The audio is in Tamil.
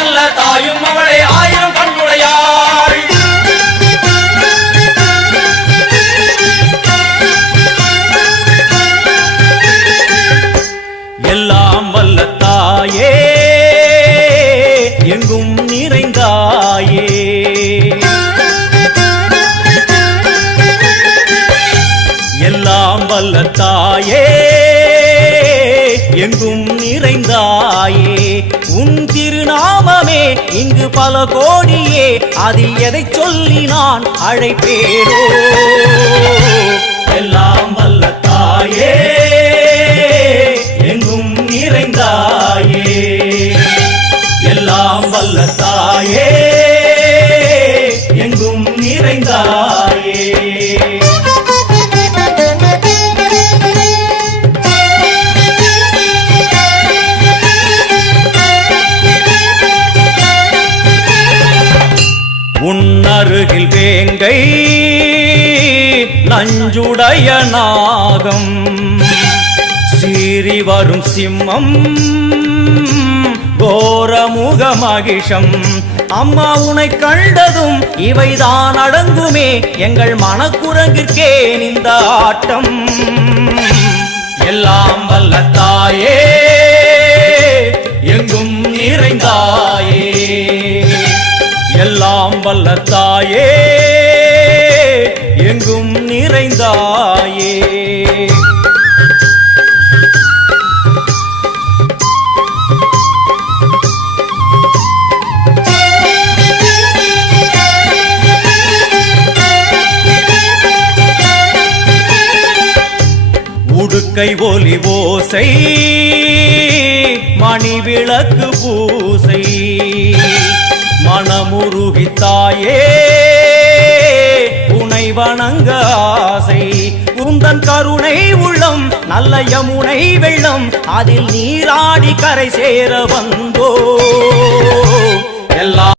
நல்ல தாயும் அவளே ஆயிரம் கண்ணுடையாள். எல்லாம் வல்ல தாயே எங்கும் நிறைந்தாயே, எல்லாம் வல்ல தாயே எங்கும் நிறைந்தாயே. உன் திருநாமமே இங்கு பல கோடியே, அதில் எதை சொல்லி நான் அழைப்பேனோ. எல்லாம் வல்ல தாயே எங்கும் நிறைந்தாயே, எல்லாம் வல்ல தாயே எங்கும் நிறைந்தாயே. உன்னருகில் வேங்கை நஞ்சுடைய நாகம், சீறி வரும் சிம்மம் கோரமுக மகிஷம். அம்மா உனை கண்டதும் இவைதான் அடங்குமே, எங்கள் மனக்குரங்கிற்கே இந்த ஆட்டம். எல்லாம் வல்ல தாயே எங்கும் நிறைந்தாயே, எல்லாம் வல்ல தாயே எங்கும் நிறைந்தாயே. உடுக்கை ஒலி ஓசை மணி விளக்கு பூசை, மனமுருகித்தாயே உனை வணங்க ஆசை. உந்தன் கருணை உள்ளம் நல்ல யமுனை வெள்ளம், அதில் நீராடி கரை சேர வந்தோ. எல்லாம்